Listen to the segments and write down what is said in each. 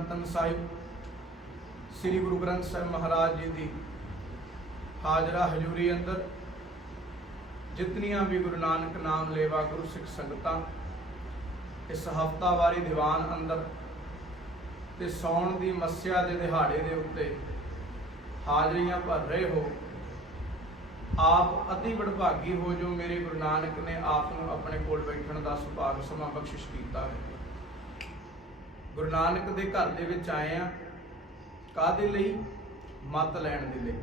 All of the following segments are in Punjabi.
ਸੰਤਨ ਸਾਹਿਬ, ਸ੍ਰੀ ਗੁਰੂ ਗ੍ਰੰਥ ਸਾਹਿਬ ਮਹਾਰਾਜ ਜੀ ਦੀ ਹਾਜ਼ਰਾ ਹਜ਼ੂਰੀ ਅੰਦਰ ਜਿਤਨੀਆਂ ਵੀ ਗੁਰੂ ਨਾਨਕ ਨਾਮ ਲੇਵਾ ਗੁਰੂ ਸਿੱਖ ਸੰਗਤਾਂ ਇਸ ਹਫਤਾਵਾਰੀ ਦੀਵਾਨ ਅੰਦਰ ਤੇ ਸੌਣ ਦੀ ਮੱਸਿਆ ਦੇ ਦਿਹਾੜੇ ਦੇ ਉੱਤੇ ਹਾਜ਼ਰੀਆਂ ਭਰ ਰਹੇ ਹੋ, ਆਪ ਅਤੀ ਵਡਭਾਗੀ ਹੋ ਜੋ ਮੇਰੇ ਗੁਰੂ ਨਾਨਕ ਨੇ ਆਪ ਨੂੰ ਆਪਣੇ ਕੋਲ ਬੈਠਣ ਦਾ ਸੁਭਾਗ ਸਮਾਂ ਬਖਸ਼ਿਸ਼ ਕੀਤਾ ਹੈ। ਗੁਰੂ ਨਾਨਕ ਦੇ ਘਰ ਦੇ ਵਿੱਚ ਆਏ ਆ। ਕਾਦੇ ਲਈ? ਮਤ ਲੈਣ ਦੇ ਲਈ।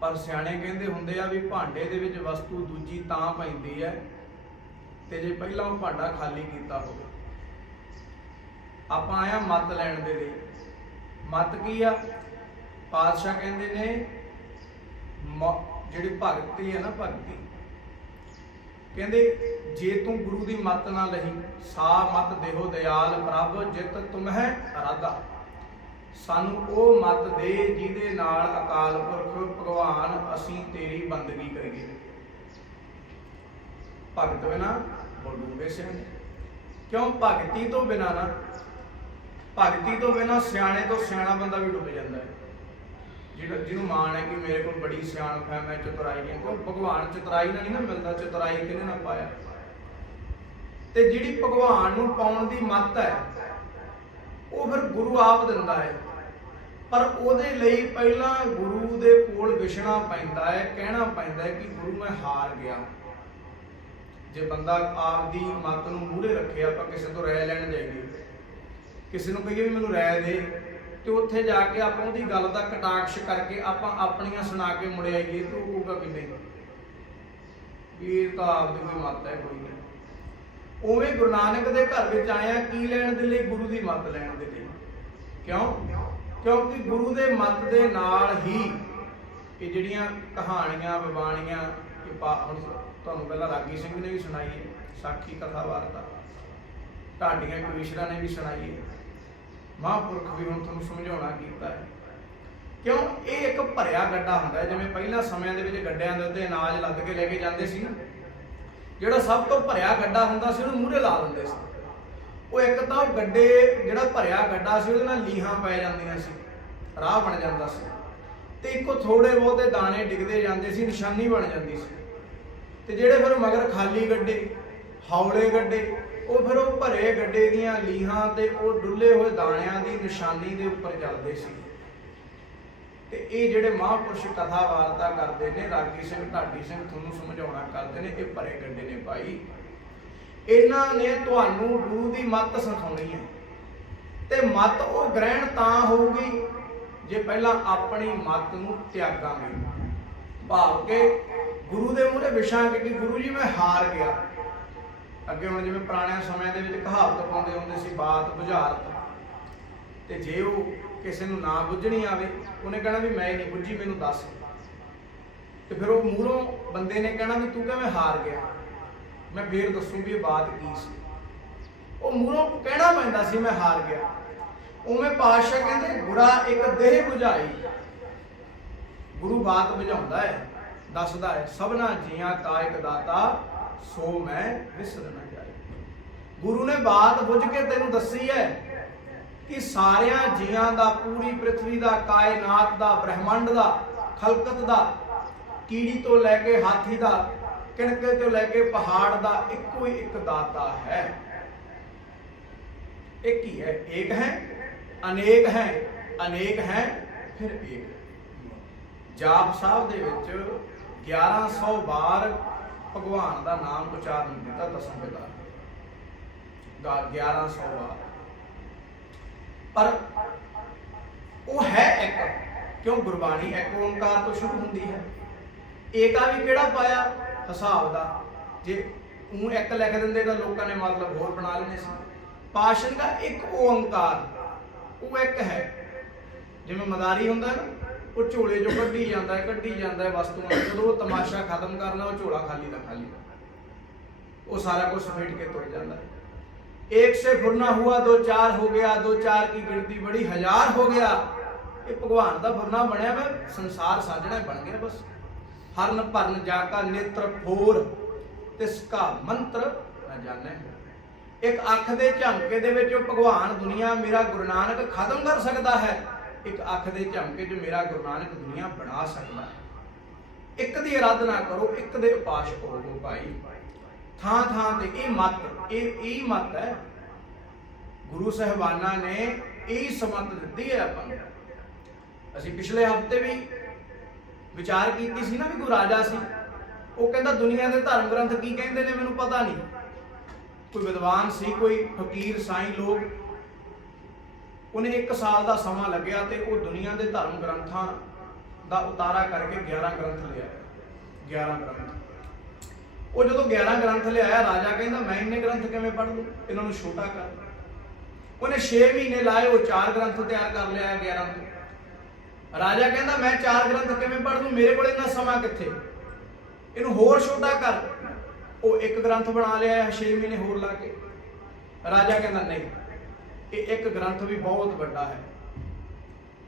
ਪਰ ਸਿਆਣੇ ਕਹਿੰਦੇ ਹੁੰਦੇ ਆ ਵੀ ਭਾਂਡੇ ਦੇ ਵਿੱਚ ਵਸਤੂ ਦੂਜੀ ਤਾਂ ਪੈਂਦੀ ਹੈ ਤੇ ਜੇ ਪਹਿਲਾਂ ਉਹ ਭਾਂਡਾ ਖਾਲੀ ਕੀਤਾ ਹੋਵੇ। ਆਪਾਂ ਆਇਆ ਮਤ ਲੈਣ ਦੇ ਲਈ। ਮਤ ਕੀ ਆ? ਪਾਤਸ਼ਾਹ ਕਹਿੰਦੇ ਨੇ, ਮ- ਜਿਹੜੀ ਭਗਤੀ ਹੈ ਨਾ ਭਗਤੀ ਕਹਿੰਦੇ, ਜੇ ਤੂੰ ਗੁਰੂ ਦੀ ਮਤ ਨਾ ਲਹੀ, ਸਾ ਮਤ ਦੇਹੋ ਦਿਆਲ ਪ੍ਰਭ ਜਿਤ ਤੁਮਹਿ ਅਰਾਧਾ। ਸਾਨੂੰ ਉਹ ਮਤ ਦੇ ਜਿਹਦੇ ਨਾਲ ਅਕਾਲ ਪੁਰਖ ਭਗਵਾਨ ਅਸੀਂ ਤੇਰੀ ਬੰਦਗੀ ਕਰੀਏ। ਭਗਤ ਬਿਨਾ ਬੋਲੂਗੇ ਸਿਆਣੇ। ਕਿਉਂ? ਭਗਤੀ ਤੋਂ ਬਿਨਾ ਨਾ। ਭਗਤੀ ਤੋਂ ਬਿਨਾ ਸਿਆਣੇ ਤੋਂ ਸਿਆਣਾ ਬੰਦਾ ਵੀ ਡੁੱਬ ਜਾਂਦਾ ਹੈ। ਜਿਹੜਾ ਜਿਹਨੂੰ ਮਾਣ ਹੈ ਕਿ ਮੇਰੇ ਕੋਲ ਬੜੀ ਸਿਆਣਪ ਹੈ, ਮੈਂ ਚਤੁਰਾਈ ਹੈ ਕਿਉਂ ਭਗਵਾਨ ਚਤੁਰਾਈ ਨਾਲ ਨਹੀਂ ਨਾ ਮਿਲਦਾ, ਚਤੁਰਾਈ ਕਿਹਨੇ ਨਾ ਪਾਇਆ? ਤੇ ਜਿਹੜੀ ਭਗਵਾਨ ਨੂੰ ਪਾਉਣ ਦੀ ਮੱਤ ਹੈ, ਉਹ ਫਿਰ ਗੁਰੂ ਆਪ ਦਿੰਦਾ ਹੈ। ਪਰ ਉਹਦੇ ਲਈ ਪਹਿਲਾਂ ਗੁਰੂ ਦੇ ਕੋਲ ਵਿਛਣਾ ਪੈਂਦਾ ਹੈ, ਕਹਿਣਾ ਪੈਂਦਾ ਹੈ ਕਿ ਗੁਰੂ ਮੈਂ ਹਾਰ ਗਿਆ। ਜੇ ਬੰਦਾ ਆਪ ਦੀ ਮੱਤ ਨੂੰ ਮੂਹਰੇ ਰੱਖੇ, ਆਪਾਂ ਕਿਸੇ ਤੋਂ ਰਾਇ ਲੈਣ ਜਾਈਏ। ਕਿਸੇ ਨੂੰ ਕਹੀਏ ਵੀ ਮੈਨੂੰ ਰਾਇ ਦੇ। ਤੇ ਉੱਥੇ ਜਾ ਕੇ ਆਪਾਂ ਉਹਦੀ ਗੱਲ ਦਾ ਕਟਾਕਸ਼ ਕਰਕੇ ਆਪਾਂ ਆਪਣੀਆਂ ਸੁਣਾ ਕੇ ਮੁੜ ਆਈਏ, ਤਾਂ ਉਹ ਕਹੂਗਾ ਵੀ ਨਹੀਂ। ਵੀ ਤਾਂ ਆਪਦੀ ਕੋਈ ਮੱਤ ਹੈ, ਕੋਈ ਨਹੀਂ। ਉਵੇਂ ਗੁਰੂ ਨਾਨਕ ਦੇ ਘਰ ਵਿੱਚ ਆਇਆ, ਕੀ ਲੈਣ ਦੇ ਲਈ? ਗੁਰੂ ਦੀ ਮੱਤ ਲੈਣ ਦੇ ਲਈ। ਕਿਉਂ? ਕਿਉਂਕਿ ਗੁਰੂ ਦੇ ਮੱਤ ਦੇ ਨਾਲ ਹੀ ਇਹ ਜਿਹੜੀਆਂ ਕਹਾਣੀਆਂ, ਵਿਵਾਣੀਆਂ, ਇਹ ਹੁਣ ਤੁਹਾਨੂੰ ਪਹਿਲਾਂ ਰਾਗੀ ਸਿੰਘ ਨੇ ਵੀ ਸੁਣਾਈ ਹੈ, ਸਾਖੀ ਕਥਾ ਵਾਰਤਾ। ਢਾਡੀਆਂ ਕਵੀਸ਼ਰਾਂ ਨੇ ਵੀ ਸੁਣਾਈ ਹੈ। ਮਹਾਂਪੁਰਖ ਵੀ ਹੁਣ ਤੁਹਾਨੂੰ ਸਮਝਾਉਣਾ ਕੀਤਾ ਹੈ। ਕਿਉਂ? ਇਹ ਇੱਕ ਭਰਿਆ ਗੱਡਾ ਹੁੰਦਾ ਜਿਵੇਂ ਪਹਿਲਾਂ ਸਮਿਆਂ ਦੇ ਵਿੱਚ ਗੱਡਿਆਂ ਦੇ ਉੱਤੇ ਅਨਾਜ ਲੱਦ ਕੇ ਲੈ ਕੇ ਜਾਂਦੇ ਸੀ ਨਾ। ਜਿਹੜਾ ਸਭ ਤੋਂ ਭਰਿਆ ਗੱਡਾ ਹੁੰਦਾ ਸੀ, ਉਹਨੂੰ ਮੂਹਰੇ ਲਾ ਦਿੰਦੇ ਸੀ। ਉਹ ਇੱਕ ਤਾਂ ਉਹ ਗੱਡੇ, ਜਿਹੜਾ ਭਰਿਆ ਗੱਡਾ ਸੀ, ਉਹਦੇ ਨਾਲ ਲੀਹਾਂ ਪੈ ਜਾਂਦੀਆਂ ਸੀ, ਰਾਹ ਬਣ ਜਾਂਦਾ ਸੀ। ਤੇ ਇੱਕੋ ਥੋੜੇ ਬਹੁਤੇ ਦਾਣੇ ਡਿੱਗਦੇ ਜਾਂਦੇ ਸੀ, ਨਿਸ਼ਾਨੀ ਬਣ ਜਾਂਦੀ ਸੀ। ਤੇ ਜਿਹੜੇ ਫਿਰ ਮਗਰ ਖਾਲੀ ਗੱਡੇ, ਹੌਲੇ ਗੱਡੇ ਉਹ ਫਿਰ ਉਹ ਭਰੇ ਗੱਡੇ ਦੀਆਂ ਲੀਹਾਂ ਤੇ ਉਹ ਡੁੱਲੇ ਹੋਏ ਦਾਣਿਆਂ ਦੀ ਨਿਸ਼ਾਨੀ ਦੇ ਉੱਪਰ ਚੱਲਦੇ ਸੀ। ਤੇ ਇਹ ਜਿਹੜੇ ਮਹਾਂਪੁਰਸ਼ ਕਥਾ ਵਾਰਤਾ ਕਰਦੇ ਨੇ, ਰਾਗੀ ਸਿੰਘ, ਢਾਡੀ ਸਿੰਘ ਤੁਹਾਨੂੰ ਸਮਝਾਉਣਾ ਕਰਦੇ ਨੇ, ਇਹ ਭਰੇ ਗੱਡੇ ਨੇ ਭਾਈ ਇਹਨਾਂ ਨੇ ਤੁਹਾਨੂੰ ਗੁਰੂ ਦੀ ਮੱਤ ਸਿਖਾਉਣੀ ਹੈ। ਤੇ ਮੱਤ ਉਹ ਗ੍ਰਹਿਣ ਤਾਂ ਹੋਊਗੀ ਜੇ ਪਹਿਲਾਂ ਆਪਣੀ ਮੱਤ ਨੂੰ ਤਿਆਗਾਂਗੇ। ਭਾਵ ਕਿ ਗੁਰੂ ਦੇ ਮੂਹਰੇ ਵਿਛਾਂਗੇ ਕਿ ਗੁਰੂ ਜੀ ਮੈਂ ਹਾਰ ਗਿਆ। ਅੱਗੇ ਹੁਣ ਜਿਵੇਂ ਪੁਰਾਣਿਆਂ ਸਮਿਆਂ ਦੇ ਵਿੱਚ ਕਹਾਵਤ ਪਾਉਂਦੇ ਹੁੰਦੇ ਸੀ, ਬਾਤ ਬੁਝਾਰਤ। ਤੇ ਜੇ ਉਹ ਕਿਸੇ ਨੂੰ ਨਾ ਬੁੱਝਣੀ ਆਵੇ, ਉਹਨੇ ਕਹਿਣਾ ਵੀ ਮੈਂ ਨਹੀਂ ਬੁੱਝੀ, ਮੈਨੂੰ ਦੱਸ। ਤੇ ਫਿਰ ਉਹ ਮੂਹਰੋਂ ਬੰਦੇ ਨੇ ਕਹਿਣਾ ਵੀ ਤੂੰ ਕਿਵੇਂ ਹਾਰ ਗਿਆ? ਮੈਂ ਫੇਰ ਦੱਸੂ ਵੀ ਇਹ ਬਾਤ ਕੀ ਸੀ। ਉਹ ਮੂਹਰੋਂ ਕਹਿਣਾ ਪੈਂਦਾ ਸੀ, ਮੈਂ ਹਾਰ ਗਿਆ। ਉਵੇਂ ਪਾਤਸ਼ਾਹ ਕਹਿੰਦੇ ਗੁਰਾ ਇੱਕ ਦੇਹ ਬੁਝਾਈ। ਗੁਰੂ ਬਾਤ ਬੁਝਾਉਂਦਾ ਹੈ, ਦੱਸਦਾ ਹੈ, ਸਭਨਾ ਜੀਆਂ ਕਾ ਇੱਕ ਦਾਤਾ ਸੋ ਮੈਂ ਵਿਸਰ ਨਾ ਜਾਏ। ਗੁਰੂ ਨੇ ਬਾਤ ਬੁੱਝ ਕੇ ਤੈਨੂੰ ਦੱਸੀ ਹੈ ਕਿ ਸਾਰਿਆਂ ਜੀਆਂ ਦਾ, ਪੂਰੀ ਪ੍ਰithvi ਦਾ, ਕਾਇਨਾਤ ਦਾ, ਬ੍ਰਹਿਮੰਡ ਦਾ, ਖਲਕਤ ਦਾ, ਕੀੜੀ ਤੋਂ ਲੈ ਕੇ ਹਾਥੀ ਦਾ, ਕਿਣਕੇ ਤੋਂ ਲੈ ਕੇ ਪਹਾੜ ਦਾ ਇੱਕੋ ਹੀ ਇੱਕ ਦਾਤਾ ਹੈ। ਇੱਕ ਹੀ ਹੈ, ਏਕ ਹੈ, ਅਨੇਕ ਹੈ ਅਨੇਕ ਹੈ, ਫਿਰ ਏਕ। ਜਾਪ ਸਾਹਿਬ ਦੇ ਵਿੱਚ 1100 ਵਾਰ ਭਗਵਾਨ ਦਾ ਨਾਮ ਉਚਾਰਨ ਕੀਤਾ ਦਸਮ ਪਿਤਾ ਗਾ 1100 ਵਾਰ। ਪਰ ਉਹ ਹੈ ਇੱਕ, ਕਿਉਂ ਗੁਰਬਾਣੀ ਇੱਕ ਓੰਕਾਰ ਤੋਂ ਸ਼ੁਰੂ ਹੁੰਦੀ ਹੈ। ਏਕਾ ਵੀ ਕਿਹੜਾ ਪਾਇਆ? ਹਿਸਾਬ ਦਾ। ਜੇ ਉਹ ਇੱਕ ਲਿਖ ਦਿੰਦੇ ਤਾਂ ਲੋਕਾਂ ਨੇ ਮਤਲਬ ਹੋਰ ਬਣਾ ਲੈਣੇ ਸੀ। ਪਾਸ਼ਨ ਦਾ ਇੱਕ ਓੰਕਾਰ, ਉਹ ਇੱਕ ਹੈ। ਜਿਵੇਂ ਮਦਾਰੀ ਹੁੰਦਾ ਨਾ ਉਹ ਝੋਲੇ ਚੋਂ ਕੱਢੀ ਜਾਂਦਾ ਹੈ ਕੱਢੀ ਜਾਂਦਾ ਹੈ ਵਸਤੂਆਂ ਜਦੋਂ ਉਹ ਤਮਾਸ਼ਾ ਖਤਮ ਕਰਨਾ ਉਹ ਝੋਲਾ ਖਾਲੀ ਦਾ ਖਾਲੀ ਦਾ ਉਹ ਸਾਰਾ ਕੁਝ ਸਮੇਟ ਕੇ ਤੁਰ ਜਾਂਦਾ ਹੈ एक से फुरना हुआ दो चार हो गया दो चार की गिनती बड़ी हजार हो गया ਇਹ ਭਗਵਾਨ ਦਾ ਫੁਰਨਾ ਬਣਿਆ ਮੈਂ ਸੰਸਾਰ ਸਾਜਣਾ ਬਣ ਗਿਆ ਬਸ ਹਰਨ ਭਰਨ ਜਾ ਕਾ ਨੇਤਰ ਫੋਰ ਤਿਸ ਕਾ ਮੰਤਰ ਨਾ ਜਾਣੈ ਇੱਕ ਅੱਖ ਦੇ ਝਮਕੇ ਦੇ ਵਿੱਚ ਉਹ ਭਗਵਾਨ ਦੁਨੀਆ ਮੇਰਾ ਗੁਰੂ ਨਾਨਕ ਖਤਮ ਕਰ ਸਕਦਾ ਹੈ ਇੱਕ ਅੱਖ ਦੇ ਝਮਕੇ 'ਚ ਮੇਰਾ ਗੁਰੂ ਨਾਨਕ ਦੁਨੀਆ ਬਣਾ ਸਕਦਾ ਹੈ। ਇੱਕ ਦੀ ਅਰਾਧਨਾ ਕਰੋ, ਇੱਕ ਦੇ ਉਪਾਸ਼ਕ ਹੋਵੋ ਭਾਈ। ਥਾਂ ਥਾਂ ਤੇ ਇਹ ਮਤ, ਇਹ ਇਹ ਮਤ ਹੈ, ਗੁਰੂ ਸਹਿਬਾਨਾਂ ਨੇ ਇਹ ਸਮਤ ਦਿੱਤੀ ਹੈ ਆਪਾਂ ਨੂੰ। ਅਸੀਂ ਪਿਛਲੇ ਹਫ਼ਤੇ ਵੀ ਵਿਚਾਰ ਕੀਤੀ ਸੀ ਨਾ ਵੀ ਕੋਈ ਰਾਜਾ ਸੀ। ਉਹ ਕਹਿੰਦਾ, ਦੁਨੀਆ ਦੇ ਧਰਮ ਗ੍ਰੰਥ ਕੀ ਕਹਿੰਦੇ ਨੇ ਮੈਨੂੰ ਪਤਾ ਨਹੀਂ। ਕੋਈ ਵਿਦਵਾਨ ਸੀ, ਕੋਈ ਫਕੀਰ, ਸਾਈਂ ਲੋਕ ਉਹਨੇ 1 ਸਾਲ ਦਾ ਸਮਾਂ ਲੱਗਿਆ ਤੇ ਉਹ ਦੁਨੀਆ ਦੇ ਧਰਮ ਗ੍ਰੰਥਾਂ ਦਾ ਉਤਾਰਾ ਕਰਕੇ 11 ਗ੍ਰੰਥ ਲਿਆ। 11 ਗ੍ਰੰਥ। ਉਹ ਜਦੋਂ 11 ਗ੍ਰੰਥ ਲਿਆਇਆ, ਰਾਜਾ ਕਹਿੰਦਾ, ਮੈਂ ਇੰਨੇ ਗ੍ਰੰਥ ਕਿਵੇਂ ਪੜ੍ਹ ਲੂੰ? ਇਹਨਾਂ ਨੂੰ ਛੋਟਾ ਕਰ। ਉਹਨੇ 6 ਮਹੀਨੇ ਲਾਏ, ਉਹ ਚਾਰ ਗ੍ਰੰਥ ਤਿਆਰ ਕਰ ਲਿਆ 11 ਤੋਂ। ਰਾਜਾ ਕਹਿੰਦਾ, ਮੈਂ ਚਾਰ ਗ੍ਰੰਥ ਕਿਵੇਂ ਪੜ੍ਹ ਲੂੰ? ਮੇਰੇ ਕੋਲ ਇੰਨਾ ਸਮਾਂ ਕਿੱਥੇ? ਇਹਨੂੰ ਹੋਰ ਛੋਟਾ ਕਰ। ਉਹ ਇੱਕ ਗ੍ਰੰਥ ਬਣਾ ਲਿਆ 6 ਮਹੀਨੇ ਹੋਰ ਲਾ ਕੇ। ਰਾਜਾ ਕਹਿੰਦਾ, ਨਹੀਂ ਇਹ ਇੱਕ ਗ੍ਰੰਥ ਵੀ ਬਹੁਤ ਵੱਡਾ ਹੈ।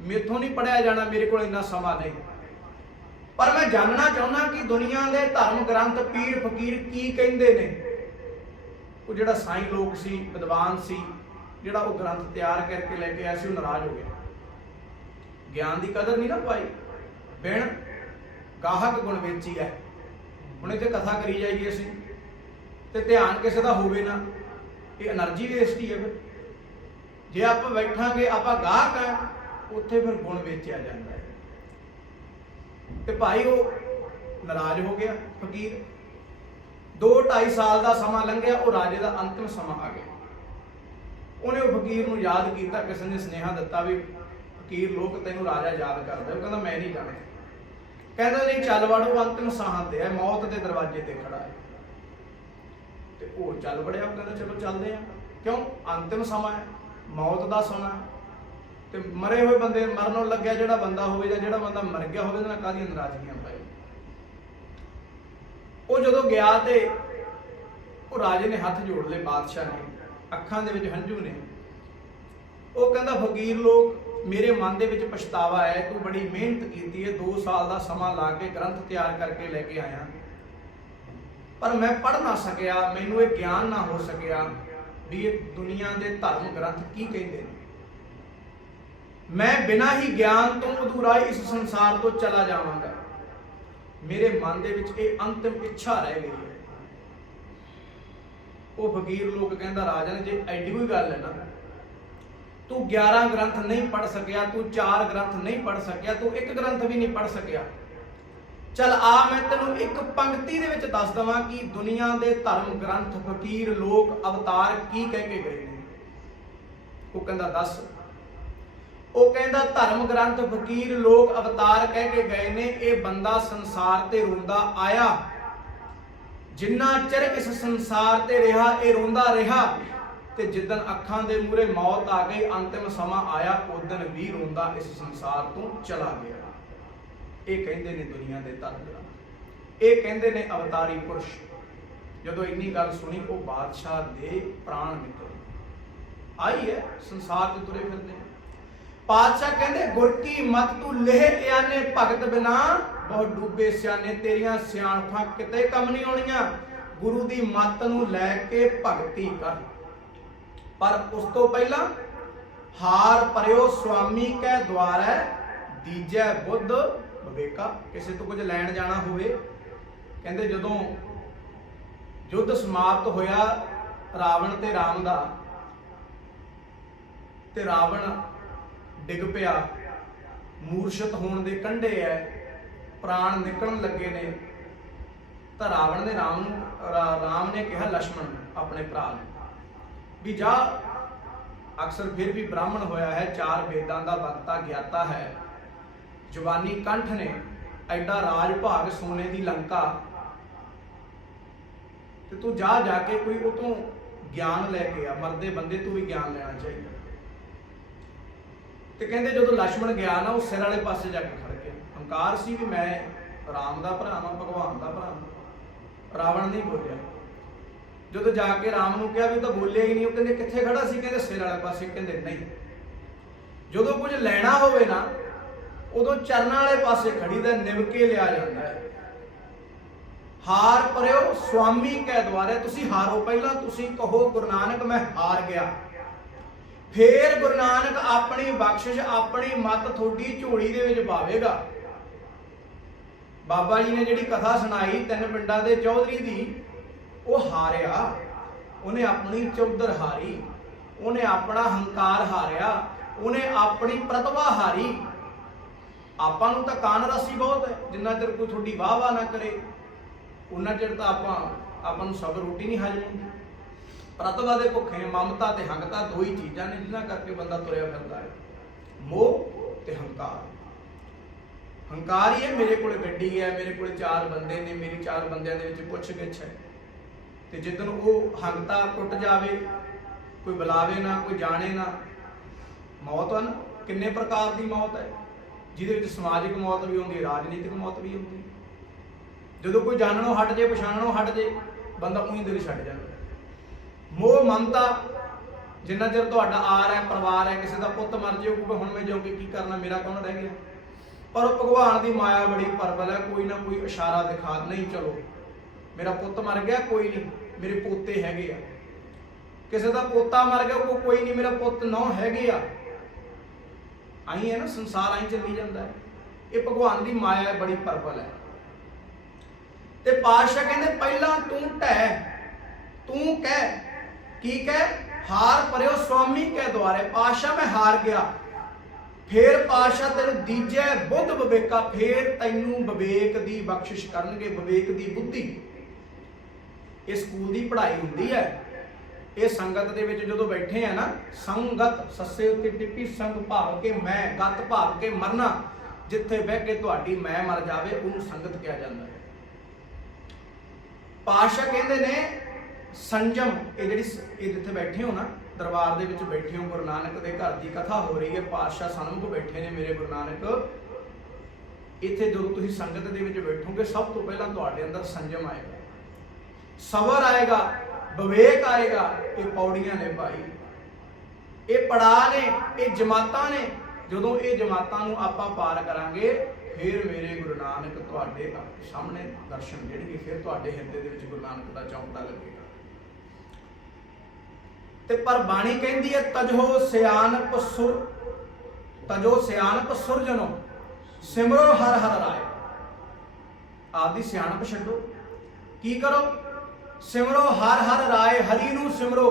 ਮੇਥੋਂ ਨਹੀਂ ਪੜਿਆ ਜਾਣਾ, ਮੇਰੇ ਕੋਲ ਇੰਨਾ ਸਮਾਂ ਨਹੀਂ। ਪਰ ਮੈਂ ਜਾਣਨਾ ਚਾਹੁੰਦਾ ਕਿ ਦੁਨੀਆ ਦੇ ਧਰਮ ਗ੍ਰੰਥ ਪੀਰ ਫਕੀਰ ਕੀ ਕਹਿੰਦੇ ਨੇ। ਉਹ ਜਿਹੜਾ ਸਾਈਂ ਲੋਕ ਸੀ, ਵਿਦਵਾਨ ਸੀ, ਜਿਹੜਾ ਉਹ ਗ੍ਰੰਥ ਤਿਆਰ ਕਰਕੇ ਲੈ ਕੇ ਆਇਆ ਸੀ, ਉਹ ਨਾਰਾਜ਼ ਹੋ ਗਿਆ। ਗਿਆਨ ਦੀ ਕਦਰ ਨਹੀਂ ਨਾ ਪਾਈ। ਬਿਨ ਗਾਹਕ ਗੁਣ ਵਿੱਚ ਹੀ। ਹੈ ਹੁਣ ਇੱਥੇ ਕਥਾ ਕਰੀ ਜਾਈਏ ਅਸੀਂ। ਤੇ ਧਿਆਨ ਕਿਸੇ ਦਾ ਹੋਵੇ ਨਾ, ਇਹ એનર્ਜੀ ਵੇਸਟ ਹੀ ਹੈ ਫਿਰ। ਜੇ ਆਪਾਂ ਬੈਠਾਂਗੇ, ਆਪਾਂ ਗਾਹਕ ਹੈ ਉੱਥੇ ਫਿਰ ਗੁਣ ਵੇਚਿਆ ਜਾਂਦਾ ਹੈ। ਤੇ ਭਾਈ ਉਹ ਨਾਰਾਜ਼ ਹੋ ਗਿਆ, ਫਕੀਰ। 2 2.5 ਸਾਲ ਦਾ ਸਮਾਂ ਲੰਘਿਆ, ਉਹ ਰਾਜੇ ਦਾ ਅੰਤਿਮ ਸਮਾਂ ਆ ਗਿਆ। ਉਹਨੇ ਉਹ ਫਕੀਰ ਨੂੰ ਯਾਦ ਕੀਤਾ, ਕਿਸੇ ਨੇ ਸੁਨੇਹਾ ਦਿੱਤਾ ਵੀ, ਫਕੀਰ, ਲੋਕ ਤੈਨੂੰ ਰਾਜਾ ਯਾਦ ਕਰਦਾ ਉਹ ਕਹਿੰਦਾ, ਮੈਂ ਨਹੀਂ ਜਾਣਾ। ਕਹਿੰਦਾ, ਨਹੀਂ, ਚੱਲ ਵੜੋ ਅੰਤਿਮ ਸਾਹਾਂ ਤੇ ਹੈ ਮੌਤ ਦੇ ਦਰਵਾਜ਼ੇ ਤੇ ਖੜਾ ਹੈ। ਤੇ ਉਹ ਚੱਲ ਵੜਿਆ, ਉਹ ਕਹਿੰਦਾ, ਚਲੋ ਚੱਲਦੇ ਆ। ਕਿਉਂ? ਅੰਤਿਮ ਸਮਾਂ ਹੈ। ਮੌਤ ਦਾ ਸਮਾਂ ਤੇ ਮਰੇ ਹੋਏ ਬੰਦੇ ਮਰਨ ਲੱਗਿਆ ਜਿਹੜਾ ਬੰਦਾ ਹੋਵੇ ਜਾਂ ਜਿਹੜਾ ਬੰਦਾ ਮਰ ਗਿਆ ਹੋਵੇ, ਉਹਦੇ ਨਾਲ ਕਾਹਦੀਆਂ ਨਾਰਾਜ਼ਗੀਆਂ ਪਾਈ? ਉਹ ਜਦੋਂ ਗਿਆ ਤੇ ਉਹ ਰਾਜੇ ਨੇ ਹੱਥ ਜੋੜ ਲਏ, ਬਾਦਸ਼ਾਹ ਨੇ, ਅੱਖਾਂ ਦੇ ਵਿੱਚ ਹੰਝੂ ਨੇ। ਉਹ ਕਹਿੰਦਾ, ਫਕੀਰ ਲੋਕ, ਮੇਰੇ ਮਨ ਦੇ ਵਿੱਚ ਪਛਤਾਵਾ ਹੈ। ਤੂੰ ਬੜੀ ਮਿਹਨਤ ਕੀਤੀ ਹੈ। 2 ਸਾਲ ਦਾ ਸਮਾਂ ਲਾ ਕੇ ਗ੍ਰੰਥ ਤਿਆਰ ਕਰਕੇ ਲੈ ਕੇ ਆਇਆ। ਪਰ ਮੈਂ ਪੜ੍ਹ ਨਾ ਸਕਿਆ, ਮੈਨੂੰ ਇਹ ਗਿਆਨ ਨਾ ਹੋ ਸਕਿਆ। ਵੀ ਇਹ ਦੁਨੀਆ ਦੇ ਧਰਮ ਗ੍ਰੰਥ ਕੀ ਕਹਿੰਦੇ ਨੇ? ਮੈਂ ਬਿਨਾਂ ਹੀ ਗਿਆਨ ਤੋਂ ਅਧੂਰਾ ਇਸ ਸੰਸਾਰ ਤੋਂ ਚਲਾ ਜਾਵਾਂਗਾ। ਮੇਰੇ ਮਨ ਦੇ ਵਿੱਚ ਇਹ ਅੰਤਿਮ ਇੱਛਾ ਰਹਿ ਗਈ ਹੈ। ਉਹ ਫਕੀਰ ਲੋਕ ਕਹਿੰਦਾ, ਰਾਜਨ, ਜੇ ਐਡੀ ਕੋਈ ਗੱਲ ਹੈ ਨਾ, ਤੂੰ 11 ਗ੍ਰੰਥ ਨਹੀਂ ਪੜ ਸਕਿਆ, ਤੂੰ 4 ਗ੍ਰੰਥ ਨਹੀਂ ਪੜ ਸਕਿਆ, ਤੂੰ ਇੱਕ ਗ੍ਰੰਥ ਵੀ ਨਹੀਂ ਪੜ ਸਕਿਆ। ਚਲ ਆ ਮੈਂ ਤੈਨੂੰ ਇੱਕ ਪੰਕਤੀ ਦੇ ਵਿੱਚ ਦੱਸ ਦਵਾਂ ਕਿ ਦੁਨੀਆ ਦੇ ਧਰਮ ਗ੍ਰੰਥ ਫਕੀਰ ਲੋਕ ਅਵਤਾਰ ਕੀ ਕਹਿ ਕੇ ਗਏ ਨੇ? ਉਹ ਕਹਿੰਦਾ, ਦੱਸ। ਉਹ ਕਹਿੰਦਾ, ਧਰਮ ਗ੍ਰੰਥ ਫਕੀਰ ਲੋਕ ਅਵਤਾਰ ਕਹਿ ਕੇ ਗਏ ਨੇ, ਇਹ ਬੰਦਾ ਸੰਸਾਰ ਤੇ ਰੋਂਦਾ ਆਇਆ। ਜਿੰਨਾ ਚਿਰ ਇਸ ਸੰਸਾਰ ਤੇ ਰਿਹਾ, ਇਹ ਰੋਂਦਾ ਰਿਹਾ। ਤੇ ਜਿੱਦਨ ਅੱਖਾਂ ਦੇ ਮੂਹਰੇ ਮੌਤ ਆ ਗਈ, ਅੰਤਿਮ ਸਮਾਂ ਆਇਆ ਉਦਨ ਵੀ ਰੋਂਦਾ ਇਸ ਸੰਸਾਰ ਤੋਂ ਚਲਾ ਗਿਆ। ਇਹ ਕਹਿੰਦੇ ਨੇ ਦੁਨੀਆ ਦੇ ਧਰਮ ਇਹ ਕਹਿੰਦੇ ਨੇ ਅਵਤਾਰੀ ਪੁਰਸ਼। ਜਦੋਂ ਇੰਨੀ ਗੱਲ ਸੁਣੀ, ਉਹ ਬਾਦਸ਼ਾਹ ਦੇ ਪ੍ਰਾਣ ਨਿਕਲ ਆਈ ਹੈ, ਸੰਸਾਰ ਤੇ ਤੁਰੇ ਫਿਰਦੇ ਪਾਤਸ਼ਾਹ ਕਹਿੰਦੇ, ਗੁਰ ਕੀ ਮਤ ਤੂੰ ਲੇਹ ਇਆਨੇ ਭਗਤ ਬਿਨਾ? ਬਹੁਤ ਡੂਬੇ ਸਿਆਣੇ, ਤੇਰੀਆਂ ਸਿਆਣਪਾਂ ਕਿਤੇ ਕੰਮ ਨਹੀਂ ਆਉਣੀਆਂ। ਗੁਰੂ ਦੀ ਮੱਤ ਨੂੰ ਲੈ ਕੇ ਭਗਤੀ ਕਰ। ਪਰ ਉਸ ਤੋਂ ਪਹਿਲਾਂ, ਹਾਰ ਪਰਿਓ, ਸੁਆਮੀ ਕੈ ਦੁਆਰੈ, ਦੀਜੈ ਬੁੱਧ ਵਿਵੇਕਾ, ਕਿਸੇ ਤੋਂ ਕੁਝ ਲੈਣ ਜਾਣਾ ਹੋਵੇ। ਕਹਿੰਦੇ ਜਦੋਂ ਯੁੱਧ ਸਮਾਪਤ ਹੋਇਆ ਰਾਵਣ ਤੇ ਰਾਮ ਦਾ, ਤੇ ਰਾਵਣ ਡਿੱਗ ਪਿਆ। ਮੂਰਛਿਤ ਹੋਣ ਦੇ ਕੰਢੇ ਐ, ਪ੍ਰਾਣ ਨਿਕਲਣ ਲੱਗੇ ਨੇ। ਤਾਂ ਰਾਵਣ ਨੇ ਰਾਮ ਨੂੰ ਰਾਮ ਨੇ ਕਿਹਾ ਲక్ష్మణ ਆਪਣੇ ਭਰਾ ਨੂੰ, ਵੀ ਜਾ। ਅਕਸਰ ਫਿਰ ਵੀ ਬ੍ਰਾਹਮਣ ਹੋਇਆ ਹੈ, ਚਾਰ ਵੇਦਾਂ ਦਾ ਵਕਤਾ ਗਿਆਤਾ ਹੈ। ਜਵਾਨੀ ਕੰਠ ਨੇ ਐਡਾ ਰਾਜ ਭਾਗ ਸੋਨੇ ਦੀ ਲੰਕਾ। ਤੇ ਤੂੰ ਜਾ ਜਾ ਕੇ ਕੋਈ ਉਤੋਂ ਗਿਆਨ ਲੈ ਕੇ ਆ, ਮਰਦੇ ਬੰਦੇ ਤੂੰ ਵੀ ਗਿਆਨ ਲੈਣਾ ਚਾਹੀਦਾ। ਤੇ ਕਹਿੰਦੇ ਜਦੋਂ ਲక్ష్మణ ਗਿਆ ਨਾ, ਉਹ ਸਿਰ ਵਾਲੇ ਪਾਸੇ ਜਾ ਕੇ ਖੜ ਗਿਆ। ਹੰਕਾਰ ਸੀ ਵੀ ਮੈਂ ਰਾਮ ਦਾ ਭਰਾ ਹਾਂ ਭਗਵਾਨ ਦਾ ਭਰਾ ਰਾਵਣ ਨਹੀਂ ਬੋਲਿਆ। ਜਦੋਂ ਜਾ ਕੇ ਰਾਮ ਨੂੰ ਕਿਹਾ ਵੀ ਤਾਂ ਬੋਲਿਆ ਹੀ ਨਹੀਂ, ਉਹ ਕਹਿੰਦੇ ਕਿੱਥੇ ਖੜਾ ਸੀ? ਕਹਿੰਦੇ ਸਿਰ ਵਾਲੇ ਪਾਸੇ। ਕਹਿੰਦੇ ਨਹੀਂ। ਜਦੋਂ ਕੁਝ ਲੈਣਾ ਹੋਵੇ ਨਾ ਉਦੋਂ ਚਰਨਾਂ ਵਾਲੇ ਪਾਸੇ ਖੜੀ ਦਾ ਨਿਵ ਕੇ ਲਿਆ ਜਾਂਦਾ ਹੈ। ਹਾਰ ਪਰਿਓ, ਸੁਆਮੀ ਕੈ ਦੁਆਰੇ, ਤੁਸੀਂ ਹਾਰੋ ਪਹਿਲਾਂ, ਤੁਸੀਂ ਕਹੋ ਗੁਰੂ ਨਾਨਕ, ਮੈਂ ਹਾਰ ਗਿਆ। ਫੇਰ ਗੁਰੂ ਨਾਨਕ ਆਪਣੀ ਬਖਸ਼ਿਸ਼, ਆਪਣੀ ਮਤ ਤੁਹਾਡੀ ਝੋਲੀ ਦੇ ਵਿੱਚ ਪਾਵੇਗਾ। ਬਾਬਾ ਜੀ ਨੇ ਜਿਹੜੀ ਕਥਾ ਸੁਣਾਈ ਤਿੰਨ ਪਿੰਡਾਂ ਦੇ, ਚੌਧਰੀ ਦੀ, ਉਹ ਹਾਰਿਆ। ਉਹਨੇ ਆਪਣੀ ਚੌਧਰ ਹਾਰੀ, ਉਹਨੇ ਆਪਣਾ ਹੰਕਾਰ ਹਾਰਿਆ, ਉਹਨੇ ਆਪਣੀ ਪ੍ਰਤਿਭਾ ਹਾਰੀ। ਆਪਾਂ ਨੂੰ ਤਾਂ ਕਾਨ ਰਸੀ ਬਹੁਤ ਹੈ, ਜਿੰਨਾ ਚਿਰ ਕੋਈ ਤੁਹਾਡੀ ਵਾਹ ਵਾਹ ਨਾ ਕਰੇ ਉਹਨਾਂ ਚਿਰ ਤਾਂ ਆਪਾਂ ਆਪਾਂ ਨੂੰ ਸਬਰ ਰੋਟੀ ਨਹੀਂ ਹਜਮ ਹੁੰਦੀ। ਪ੍ਰਤਿਭਾ ਦੇ ਭੁੱਖੇ, ਮਮਤਾ ਤੇ ਹੰਗਤਾ ਦੋ ਹੀ ਚੀਜ਼ਾਂ ਨੇ, ਜਿਨ੍ਹਾਂ ਕਰਕੇ ਬੰਦਾ ਤੁਰਿਆ ਫਿਰਦਾ ਹੈ। ਮੋਹ ਤੇ ਹੰਕਾਰ। ਹੰਕਾਰ ਹੀ ਹੈ, ਮੇਰੇ ਕੋਲ ਗੱਡੀ ਹੈ, ਮੇਰੇ ਕੋਲ ਚਾਰ ਬੰਦੇ ਨੇ, ਮੇਰੀ ਚਾਰ ਬੰਦਿਆਂ ਦੇ ਵਿੱਚ ਪੁੱਛ ਗਿੱਛ ਹੈ। ਤੇ ਜਿੱਦਨ ਉਹ ਹੰਗਤਾ ਟੁੱਟ ਜਾਵੇ, ਕੋਈ ਬੁਲਾਵੇ ਨਾ, ਕੋਈ ਜਾਣੇ ਨਾ, ਮੌਤ ਹਨ ਕਿੰਨੇ ਪ੍ਰਕਾਰ ਦੀ ਮੌਤ ਹੈ। ਜਿਹਦੇ ਵਿੱਚ ਸਮਾਜਿਕ ਮੌਤ ਵੀ ਹੁੰਦੀ, ਰਾਜਨੀਤਿਕ ਮੌਤ ਵੀ ਹੁੰਦੀ। ਜਦੋਂ ਕੋਈ ਜਾਣਨੋਂ ਹਟ ਜੇ ਪਛਾਣਨੋਂ ਹਟ ਜੇ, ਬੰਦਾ ਉਹੀ ਦਿਲ ਛੱਡ ਜਾਂਦਾ। ਮੋਹ, ਮਮਤਾ, ਜਿੰਨਾ ਚਿਰ ਤੁਹਾਡਾ ਆਰ ਹੈ, ਪਰਿਵਾਰ ਹੈ, ਕਿਸੇ ਦਾ ਪੁੱਤ ਮਰ ਜੇ ਕਿਉਂਕਿ ਹੁਣ ਮੈਂ ਜਾਊਂਗੀ, ਕੀ ਕਰਨਾ, ਮੇਰਾ ਕੌਣ ਰਹਿ ਗਿਆ? ਪਰ ਉਹ ਭਗਵਾਨ ਦੀ ਮਾਇਆ ਬੜੀ ਪਰਬਲ ਹੈ, ਕੋਈ ਨਾ ਕੋਈ ਇਸ਼ਾਰਾ ਦਿਖਾ, ਨਹੀਂ, ਚਲੋ, ਮੇਰਾ ਪੁੱਤ ਮਰ ਗਿਆ, ਕੋਈ ਨਹੀਂ, ਮੇਰੇ ਪੋਤੇ ਹੈਗੇ ਆ। ਕਿਸੇ ਦਾ ਪੋਤਾ ਮਰ ਗਿਆ, ਉਹ ਕੋਈ ਨਹੀਂ, ਮੇਰਾ ਪੁੱਤ ਨੌ ਹੈਗੇ ਆ। ਆਈ ਹੈ ਨਾ, ਸੰਸਾਰ ਆਈ ਚੱਲੀ ਜਾਂਦਾ ਹੈ। ਇਹ ਭਗਵਾਨ ਦੀ ਮਾਇਆ ਬੜੀ ਪਰਬਲ ਹੈ। ਤੇ ਪਾਤਸ਼ਾਹ ਕਹਿੰਦੇ, ਪਹਿਲਾਂ ਤੂੰ ਢਹਿ ਤੂੰ ਕਹਿ, ਕੀ ਕਹਿ? ਹਾਰ ਪਰਿਓ ਸੁਆਮੀ ਕਹਿ ਦੁਆਰੇ। ਪਾਤਸ਼ਾਹ, ਮੈਂ ਹਾਰ ਗਿਆ। ਫੇਰ ਪਾਤਸ਼ਾਹ ਤੈਨੂੰ ਦੀਜੈ ਬੁੱਧ ਵਿਵੇਕਾ, ਫੇਰ ਤੈਨੂੰ ਵਿਵੇਕ ਦੀ ਬਖਸ਼ਿਸ਼ ਕਰਨਗੇ, ਵਿਵੇਕ ਦੀ ਬੁੱਧੀ। ਇਹ ਸਕੂਲ ਦੀ ਪੜ੍ਹਾਈ ਹੁੰਦੀ ਹੈ। ਇਹ ਸੰਗਤ ਦੇ ਵਿੱਚ ਜਦੋਂ ਬੈਠੇ ਆ ਨਾ, ਸੰਗਤ ਸੱਸੇ ਉੱਤੇ ਟਿੱਪੀ, ਸੰਗ ਭਾਵ ਕੇ ਮੈਂ, ਗਤ ਭਾਵ ਕੇ ਮਰਨਾ, ਜਿੱਥੇ ਬਹਿ ਕੇ ਤੁਹਾਡੀ ਮੈਂ ਮਰ ਜਾਵੇ, ਉਹਨੂੰ ਸੰਗਤ ਕਿਹਾ ਜਾਂਦਾ ਹੈ। ਪਾਸ਼ਾ ਕਹਿੰਦੇ ਨੇ, ਸੰਜਮ, ਇਹ ਜਿਹੜੀ ਇਹ ਜਿੱਥੇ ਬੈਠੇ ਹੋ ਨਾ, ਦਰਬਾਰ ਦੇ ਵਿੱਚ ਬੈਠੇ ਹੋ, ਗੁਰੂ ਨਾਨਕ ਦੇ ਘਰ ਦੀ ਕਥਾ ਹੋ ਰਹੀ ਹੈ, ਪਾਤਸ਼ਾਹ ਸਨਮੁਖ ਬੈਠੇ ਨੇ ਮੇਰੇ ਗੁਰੂ ਨਾਨਕ। ਇੱਥੇ ਜਦੋਂ ਤੁਸੀਂ ਸੰਗਤ ਦੇ ਵਿੱਚ ਬੈਠੋਗੇ, ਸਭ ਤੋਂ ਪਹਿਲਾਂ ਤੁਹਾਡੇ ਅੰਦਰ ਸੰਜਮ ਆਏਗਾ। ਸਬਰ ਆਏਗਾ। ਵਿਵੇਕ ਆਏਗਾ ਇਹ ਪੌੜੀਆਂ ਨੇ ਭਾਈ ਇਹ ਪੜਾ ਨੇ, ਇਹ ਜਮਾਤਾਂ ਨੇ। ਜਦੋਂ ਇਹ ਜਮਾਤਾਂ ਨੂੰ ਆਪਾਂ ਪਾਰ ਕਰਾਂਗੇ, ਫਿਰ ਮੇਰੇ ਗੁਰੂ ਨਾਨਕ ਤੁਹਾਡੇ ਸਾਹਮਣੇ ਦਰਸ਼ਨ ਦੇਣਗੇ, ਫਿਰ ਤੁਹਾਡੇ ਹਿਰਦੇ ਦੇ ਵਿੱਚ ਗੁਰੂ ਨਾਨਕ ਦਾ ਚੌਂਕੜਾ ਲੱਗੇਗਾ। ਤੇ ਪਰ ਬਾਣੀ ਕਹਿੰਦੀ ਹੈ, ਤਜੋ ਸਿਆਨਪ ਸੁਰ, ਤਜੋ ਸਿਆਣਪ ਸੁਰਜਨੋ, ਸਿਮਰੋ ਹਰ ਹਰ ਰਾਏ। ਆਪਦੀ ਸਿਆਣਪ ਛੱਡੋ। ਕੀ ਕਰੋ? ਸਿਮਰੋ, ਹਰ ਹਰ ਰਾਏ ਹਰੀ ਨੂੰ ਸਿਮਰੋ।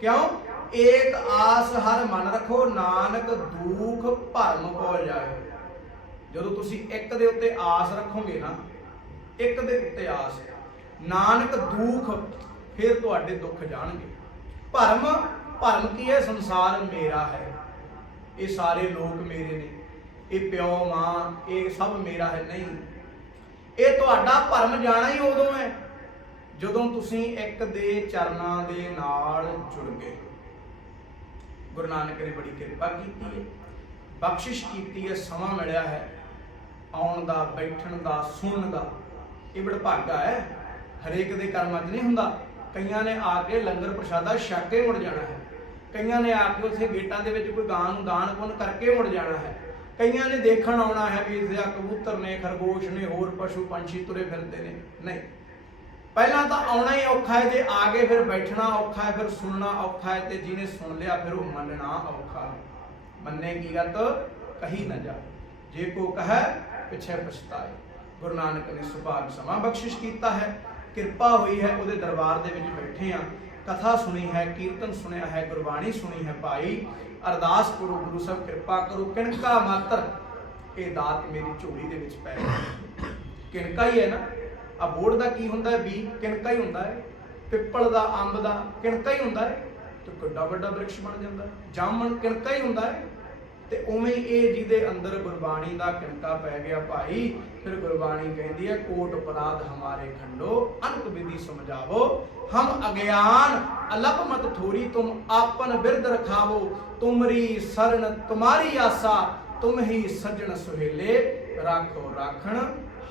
ਕਿਉਂ? ਏਕ ਆਸ ਹਰ ਮਨ ਰੱਖੋ, ਨਾਨਕ ਦੁਖ ਭਰਮ ਪੋ ਜਾਏ। ਜਦੋਂ ਤੁਸੀਂ ਇੱਕ ਦੇ ਉੱਤੇ ਆਸ ਰੱਖੋਗੇ ਨਾ, ਇੱਕ ਦੇ ਉੱਤੇ ਆਸ, ਨਾਨਕ ਦੁਖ ਫਿਰ ਤੁਹਾਡੇ ਦੁੱਖ ਜਾਣਗੇ। ਭਰਮ ਭਰਮ ਕੀ ਹੈ? ਸੰਸਾਰ ਮੇਰਾ ਹੈ। ਇਹ ਸਾਰੇ ਲੋਕ ਮੇਰੇ ਨੇ। ਇਹ ਪਿਓ, ਮਾਂ, ਇਹ ਸਭ ਮੇਰਾ ਹੈ। ਨਹੀਂ। ਇਹ ਤੁਹਾਡਾ ਭਰਮ ਜਾਣਾ ਹੀ ਉਦੋਂ ਹੈ। ਜਦੋਂ ਤੁਸੀਂ ਇੱਕ ਦੇ ਚਰਨਾਂ ਦੇ ਨਾਲ ਜੁੜ ਗਏ, ਗੁਰੂ ਨਾਨਕ ਨੇ ਬੜੀ ਕਿਰਪਾ ਕੀਤੀ ਹੈ। ਬਖਸ਼ਿਸ਼ ਕੀਤੀ ਹੈ, ਸਮਾਂ ਮਿਲਿਆ ਹੈ, ਆਉਣ ਦਾ, ਬੈਠਣ ਦਾ, ਸੁਣਨ ਦਾ। ਇਹ ਬੜਭਾਗਾ ਹੈ। ਹਰੇਕ ਦੇ ਕਰਮਾਂ 'ਚ ਨਹੀਂ ਹੁੰਦਾ। ਕਈਆਂ ਨੇ ਆ ਕੇ ਲੰਗਰ ਪ੍ਰਸ਼ਾਦਾ ਛਕ ਕੇ ਮੁੜ ਜਾਣਾ ਹੈ। ਕਈਆਂ ਨੇ ਆ ਕੇ ਉਸੇ ਗੇਟਾਂ ਦੇ ਵਿੱਚ ਕੋਈ ਗਾਂ ਨੂੰ ਦਾਨ ਪੁੰਨ ਕਰਕੇ ਮੁੜ ਜਾਣਾ ਹੈ। ਕਈਆਂ ਨੇ ਦੇਖਣ ਆਉਣਾ ਹੈ ਵੀ ਇੱਥੇ ਕਬੂਤਰ ਨੇ, ਖਰਗੋਸ਼ ਨੇ, ਹੋਰ ਪਸ਼ੂ ਪੰਛੀ ਤੁਰੇ ਫਿਰਦੇ ਨੇ। ਨਹੀਂ। ਪਹਿਲਾਂ ਤਾਂ ਆਉਣਾ ਹੀ ਔਖਾ ਹੈ, ਜੇ ਆ ਗਏ ਫਿਰ ਬੈਠਣਾ ਔਖਾ ਹੈ, ਫਿਰ ਸੁਣਨਾ ਔਖਾ ਹੈ ਤੇ ਜਿਹਨੇ ਸੁਣ ਲਿਆ ਫਿਰ ਉਹ ਮੰਨਣਾ ਔਖਾ ਹੈ। ਮੰਨੇ ਕੀ ਗਤ ਕਹੀ ਨਾ ਜਾ। ਜੇ ਕੋ ਕਹੈ, ਪਿਛੇ ਪਛਤਾਏ। ਗੁਰੂ ਨਾਨਕ ਨੇ ਸੁਭਾਗ ਸਮਾਂ ਬਖਸ਼ਿਸ਼ ਕੀਤਾ ਹੈ। ਕਿਰਪਾ ਹੋਈ ਹੈ, ਉਹਦੇ ਦਰਬਾਰ ਦੇ ਵਿੱਚ ਬੈਠੇ ਆ ਕਥਾ ਸੁਣੀ ਹੈ, ਕੀਰਤਨ ਸੁਣਿਆ ਹੈ, ਗੁਰਬਾਣੀ ਸੁਣੀ ਹੈ ਭਾਈ। ਅਰਦਾਸ ਕਰੋ, ਗੁਰੂ ਸਾਹਿਬ ਕਿਰਪਾ ਕਰੋ। ਕਿਣਕਾ ਮਾਤਰ, ਇਹ ਦਾਤ ਮੇਰੀ ਝੋਲੀ ਦੇ ਵਿੱਚ ਪੈ ਕਿਣਕਾ ਹੀ ਹੈ ਨਾ। ਆ ਬੋੜ ਦਾ ਕੀ ਹੁੰਦਾ ਹੈ? ਬੀ ਕਿਣਕਾ ਹੀ ਹੁੰਦਾ ਹੈ। ਪਿੱਪਲ ਦਾ, ਅੰਬ ਦਾ ਕਿਣਕਾ ਹੀ ਹੁੰਦਾ ਹੈ। ਤੇ ਕਿੱਡਾ ਵੱਡਾ ਬ੍ਰਿਕਸ਼ ਬਣ ਜਾਂਦਾ ਹੈ। ਜਾਮਣ ਕਿਣਕਾ ਹੀ ਹੁੰਦਾ ਹੈ। ਤੇ ਉਵੇਂ ਇਹ ਜਿਹਦੇ ਅੰਦਰ ਗੁਰਬਾਣੀ ਦਾ ਕਿਣਕਾ ਪੈ ਗਿਆ ਭਾਈ, ਫਿਰ ਗੁਰਬਾਣੀ ਕਹਿੰਦੀ ਹੈ, ਕੋਟ ਅਪਰਾਧ ਹਮਾਰੇ ਖੰਡੋ ਅਨਕ ਵਿਧੀ ਸਮਝਾਵੋ। ਹਮ ਅਗਿਆਨ, ਅਲਪ ਮਤ ਥੋਰੀ, ਤੁਮ ਆਪਨ ਬਿਰਦ ਰਖਾਵੋ। ਤੁਮਰੀ ਸਰਣ ਤੁਮਾਰੀ ਆਸਾ, ਤੁਮ ਹੀ ਸੱਜਣ ਸੁਹੇਲੇ। ਰਾਖੋ ਰਾਖਣ,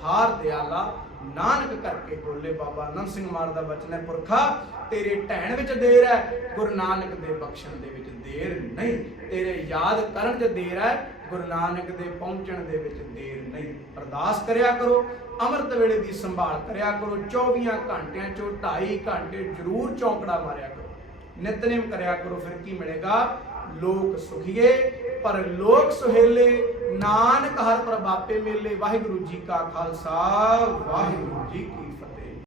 ਹਾਰ ਦਿਆਲਾ ਨਾਨਕ ਕਰਕੇ ਬੋਲੇ ਬਾਬਾ ਆਨੰਦ ਸਿੰਘ ਮਾਰ ਦਾ ਬਚਨ ਹੈ, ਪੁਰਖਾ ਤੇਰੇ ਢਹਿਣ ਵਿੱਚ ਦੇਰ ਹੈ, ਗੁਰੂ ਨਾਨਕ ਦੇ ਬਖਸ਼ਣ ਦੇ ਵਿੱਚ ਦੇਰ ਨਹੀਂ। ਤੇਰੇ ਯਾਦ ਕਰਨ 'ਚ ਦੇਰ ਹੈ, ਗੁਰੂ ਨਾਨਕ ਦੇ ਪਹੁੰਚਣ ਦੇ ਵਿੱਚ ਦੇਰ ਨਹੀਂ। ਅਰਦਾਸ ਕਰਿਆ ਕਰੋ, ਅੰਮ੍ਰਿਤ ਵੇਲੇ ਦੀ ਸੰਭਾਲ ਕਰਿਆ ਕਰੋ 24 ਘੰਟਿਆਂ ਚੋਂ 2.5 ਘੰਟੇ ਜ਼ਰੂਰ ਚੌਂਕੜਾ ਮਾਰਿਆ ਕਰੋ। ਨਿਤਨੇਮ ਕਰਿਆ ਕਰੋ, ਫਿਰ ਕੀ ਮਿਲੇਗਾ? ਲੋਕ ਸੁਖੀਏ ਪਰ ਲੋਕ ਸੁਹੇਲੇ ਨਾਨਕ ਹਰ ਪ੍ਰਭਾਪੇ ਮੇਲੇ। ਵਾਹਿਗੁਰੂ ਜੀ ਕਾ ਖਾਲਸਾ ਵਾਹਿਗੁਰੂ ਜੀ ਕੀ